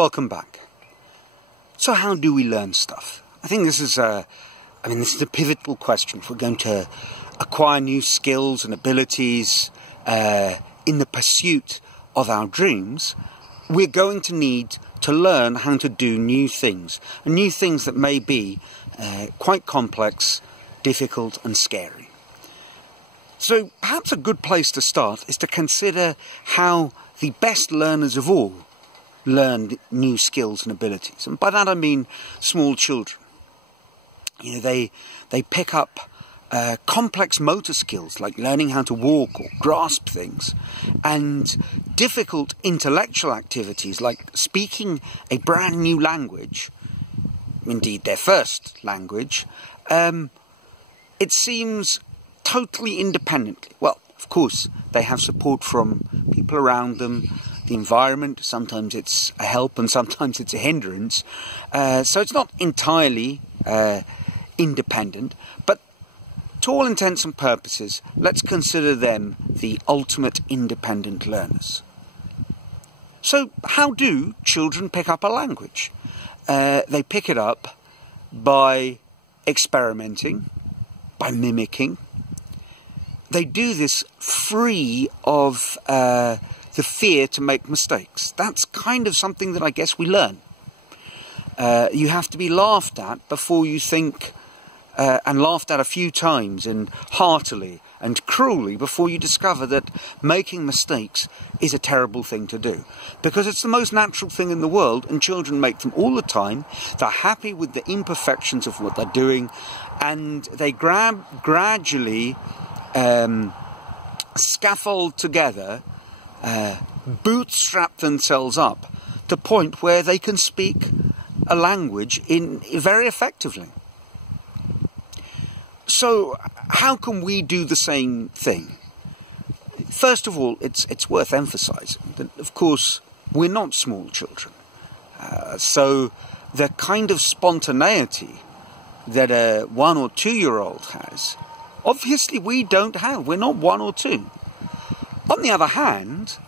Welcome back. So how do we learn stuff? I think this is a pivotal question. If we're going to acquire new skills and abilities in the pursuit of our dreams, we're going to need to learn how to do new things. And new things that may be quite complex, difficult and scary. So perhaps a good place to start is to consider how the best learners of all learn new skills and abilities. And by that I mean small children. You know, they pick up complex motor skills like learning how to walk or grasp things, and difficult intellectual activities like speaking a brand new language, indeed their first language, it seems totally independently. Well, of course, they have support from people around them, the environment. Sometimes it's a help and sometimes it's a hindrance. So it's not entirely independent, but to all intents and purposes, let's consider them the ultimate independent learners. So how do children pick up a language? They pick it up by experimenting, by mimicking. They do this free of the fear to make mistakes. That's kind of something that I guess we learn. You have to be laughed at before you think, and laughed at a few times and heartily and cruelly before you discover that making mistakes is a terrible thing to do. Because it's the most natural thing in the world, and children make them all the time. They're happy with the imperfections of what they're doing, and they gradually scaffold together, bootstrap themselves up to the point where they can speak a language very effectively. So how can we do the same thing? First of all, it's worth emphasizing that, of course, we're not small children. So the kind of spontaneity that a 1 or 2 year old has, obviously we don't have. We're not 1 or 2. On the other hand,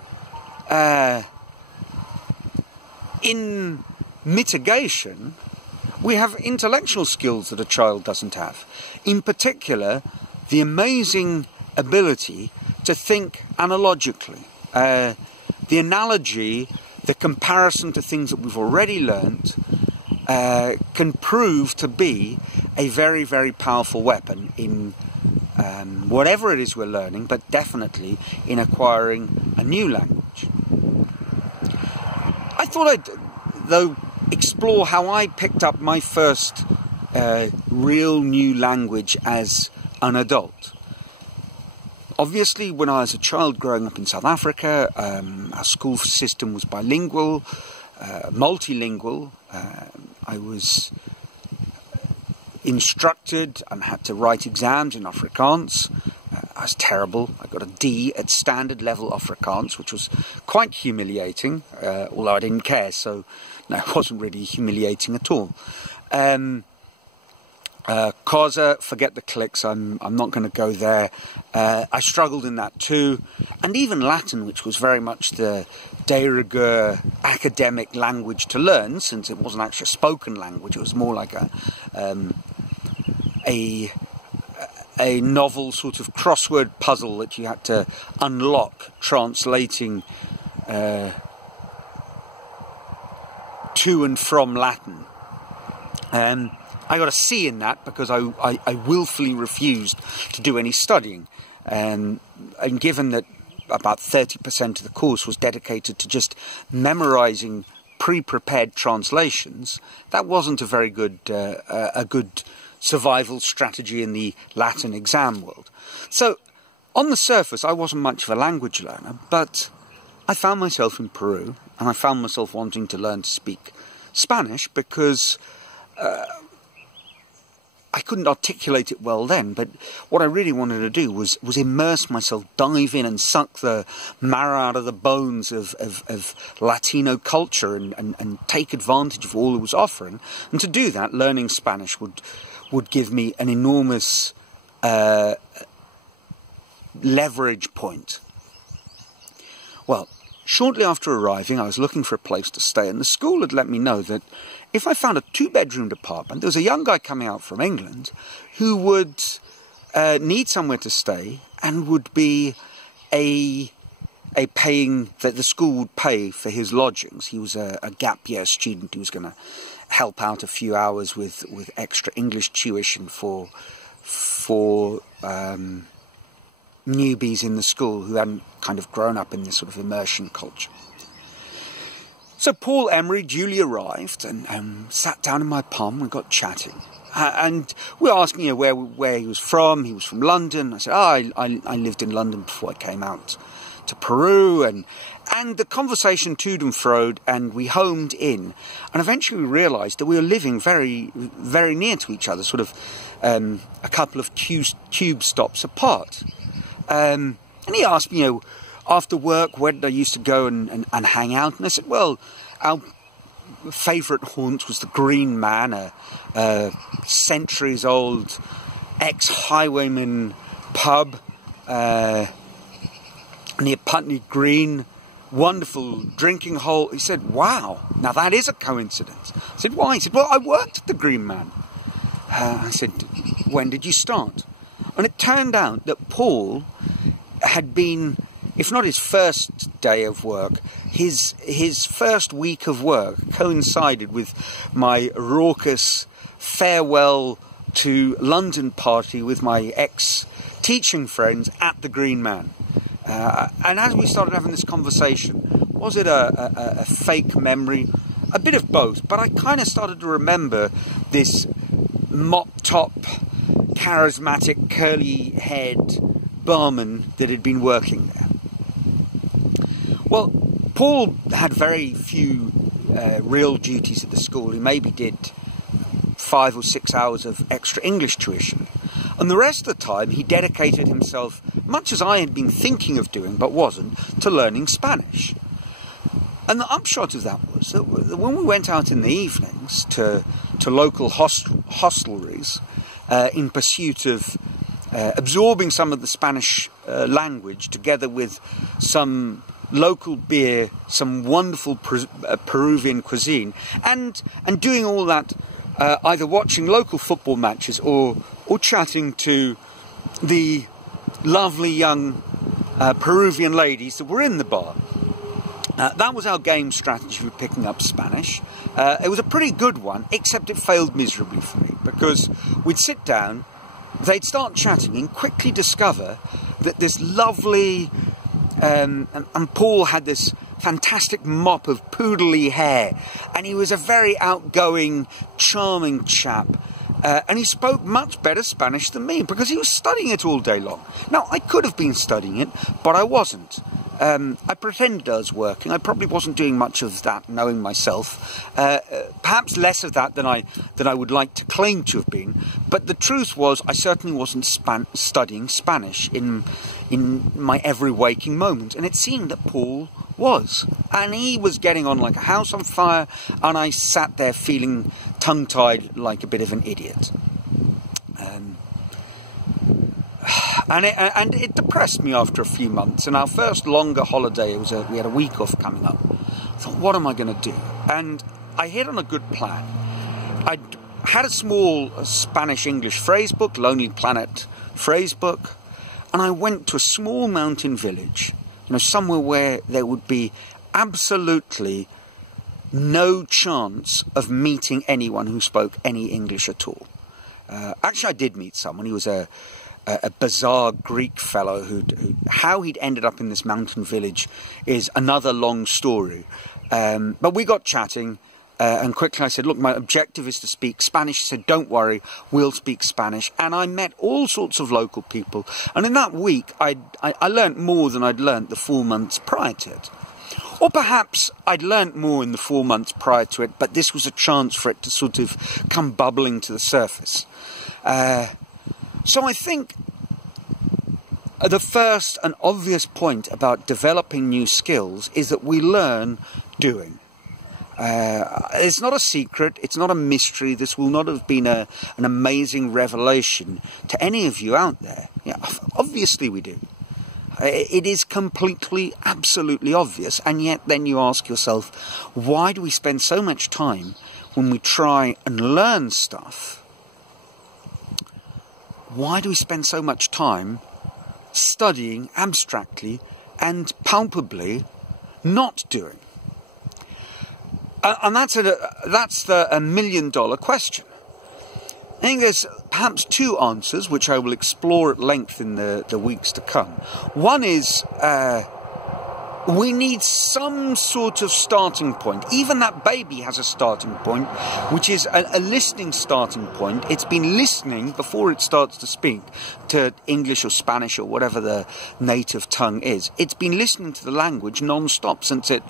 in mitigation, we have intellectual skills that a child doesn't have. In particular, the amazing ability to think analogically. The analogy, the comparison to things that we've already learnt, can prove to be a very, very powerful weapon in whatever it is we're learning, but definitely in acquiring a new language. I thought I'd, though, explore how I picked up my first real new language as an adult. Obviously, when I was a child growing up in South Africa, our school system was bilingual, multilingual. I was instructed and had to write exams in Afrikaans. I was terrible. I got a D at standard level Afrikaans, which was quite humiliating, although I didn't care, so no, it wasn't really humiliating at all. Xhosa, forget the clicks, I'm not going to go there. I struggled in that too. And even Latin, which was very much the de rigueur academic language to learn, since it wasn't actually a spoken language, it was more like a novel sort of crossword puzzle that you had to unlock, translating to and from Latin. I got a C in that because I willfully refused to do any studying. And given that about 30% of the course was dedicated to just memorizing pre-prepared translations, that wasn't a very good, a good survival strategy in the Latin exam world. So, on the surface, I wasn't much of a language learner, but I found myself in Peru, and I found myself wanting to learn to speak Spanish because I couldn't articulate it well then, but what I really wanted to do was immerse myself, dive in and suck the marrow out of the bones of Latino culture and take advantage of all it was offering. And to do that, learning Spanish would give me an enormous leverage point. Well, shortly after arriving, I was looking for a place to stay, and the school had let me know that if I found a 2-bedroomed apartment, there was a young guy coming out from England who would need somewhere to stay and would be a paying, that the school would pay for his lodgings. He was a gap year student who was going to help out a few hours with extra English tuition for newbies in the school who hadn't kind of grown up in this sort of immersion culture. So Paul Emery duly arrived and sat down in my palm and got chatting. And we were asking where he was from. He was from London. I said, I lived in London before I came out to Peru. And the conversation toed and froed, and we homed in. And eventually we realised that we were living very, very near to each other, sort of a couple of tube stops apart. And he asked me, after work, where did I used to go and hang out? And I said, well, our favourite haunt was the Green Man, a centuries-old ex-highwayman pub near Putney Green, wonderful drinking hole. He said, wow, now that is a coincidence. I said, why? He said, well, I worked at the Green Man. I said, when did you start? And it turned out that Paul had been, if not his first day of work, his first week of work coincided with my raucous farewell to London party with my ex-teaching friends at the Green Man. And as we started having this conversation, was it a fake memory? A bit of both, but I kind of started to remember this mop-top, charismatic, curly-haired barman that had been working there. Well, Paul had very few real duties at the school. He maybe did 5 or 6 hours of extra English tuition. And the rest of the time, he dedicated himself, much as I had been thinking of doing, but wasn't, to learning Spanish. And the upshot of that was that when we went out in the evenings to local hostelries in pursuit of absorbing some of the Spanish language, together with some local beer, some wonderful Peruvian cuisine, and doing all that, either watching local football matches or chatting to the lovely young Peruvian ladies that were in the bar. That was our game strategy for picking up Spanish. It was a pretty good one, except it failed miserably for me, because we'd sit down, they'd start chatting and quickly discover that this lovely, and Paul had this fantastic mop of poodly hair, and he was a very outgoing, charming chap. And he spoke much better Spanish than me, because he was studying it all day long. Now, I could have been studying it, but I wasn't. I pretended I was working. I probably wasn't doing much of that, knowing myself. Perhaps less of that than I would like to claim to have been. But the truth was, I certainly wasn't studying Spanish in my every waking moment. And it seemed that Paul was. And he was getting on like a house on fire, and I sat there feeling tongue-tied like a bit of an idiot. And it depressed me after a few months. And our first longer holiday, we had a week off coming up. I thought, what am I going to do? And I hit on a good plan. I had a small Spanish-English phrase book, Lonely Planet phrase book, and I went to a small mountain village, somewhere where there would be absolutely no chance of meeting anyone who spoke any English at all. Actually, I did meet someone. He was a bizarre Greek fellow how he'd ended up in this mountain village is another long story. But we got chatting, and quickly I said, look, my objective is to speak Spanish. He said, don't worry, we'll speak Spanish. And I met all sorts of local people. And in that week, I learnt more than I'd learnt the 4 months prior to it. Or perhaps I'd learnt more in the 4 months prior to it, but this was a chance for it to sort of come bubbling to the surface. So I think the first and obvious point about developing new skills is that we learn doing. It's not a secret, it's not a mystery, this will not have been an amazing revelation to any of you out there. Yeah, obviously we do. It is completely, absolutely obvious, and yet then you ask yourself, why do we spend so much time when we try and learn stuff? Why do we spend so much time studying abstractly and palpably not doing? And that's the $1 million question. I think there's perhaps two answers, which I will explore at length in the weeks to come. One is, we need some sort of starting point. Even that baby has a starting point, which is a listening starting point. It's been listening before it starts to speak to English or Spanish or whatever the native tongue is. It's been listening to the language non-stop since it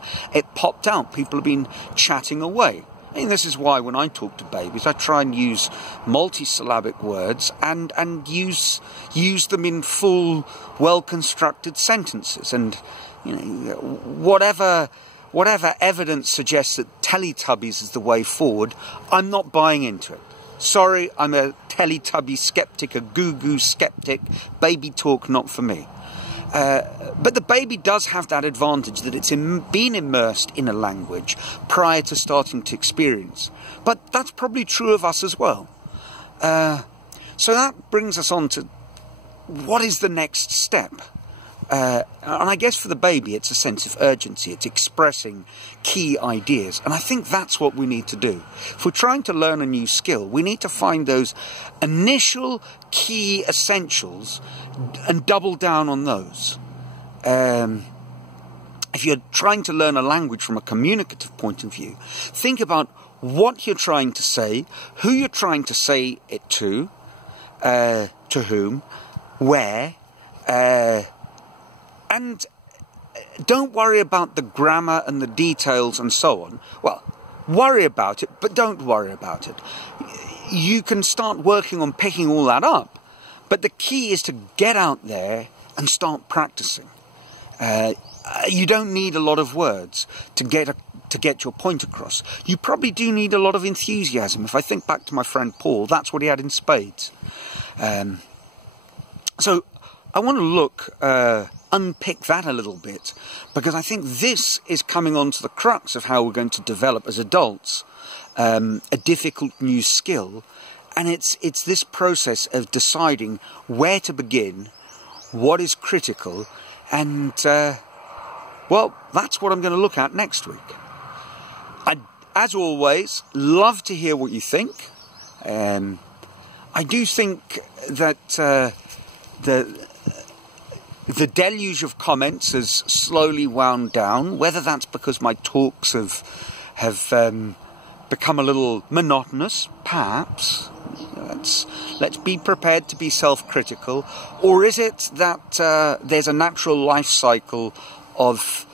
popped out. People have been chatting away. I think this is why when I talk to babies, I try and use multisyllabic words and use them in full, well-constructed sentences. And you know, whatever evidence suggests that Teletubbies is the way forward, I'm not buying into it. Sorry, I'm a Teletubby skeptic, a goo-goo skeptic. Baby talk, not for me. But the baby does have that advantage that it's been immersed in a language prior to starting to experience. But that's probably true of us as well. So that brings us on to what is the next step? And I guess for the baby it's a sense of urgency, it's expressing key ideas, and I think that's what we need to do. If we're trying to learn a new skill, we need to find those initial key essentials and double down on those. If you're trying to learn a language from a communicative point of view, think about what you're trying to say, who you're trying to say it to whom, where, and don't worry about the grammar and the details and so on. Well, worry about it, but don't worry about it. You can start working on picking all that up, but the key is to get out there and start practicing. You don't need a lot of words to get your point across. You probably do need a lot of enthusiasm. If I think back to my friend Paul, that's what he had in spades. So I want to unpick that a little bit, because I think this is coming on to the crux of how we're going to develop as adults a difficult new skill, and it's this process of deciding where to begin, what is critical, and well, that's what I'm going to look at next week. I'd, as always, love to hear what you think. I do think that the deluge of comments has slowly wound down, whether that's because my talks have become a little monotonous, perhaps. Let's be prepared to be self-critical, or is it that there's a natural life cycle of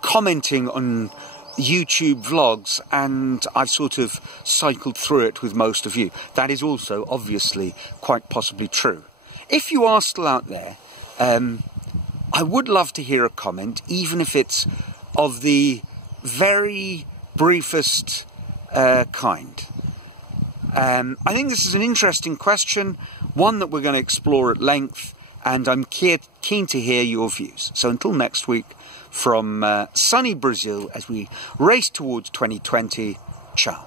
commenting on YouTube vlogs, and I've sort of cycled through it with most of you? That is also obviously quite possibly true. If you are still out there, I would love to hear a comment, even if it's of the very briefest kind. I think this is an interesting question, one that we're going to explore at length, and I'm keen to hear your views. So until next week, from sunny Brazil as we race towards 2020, ciao.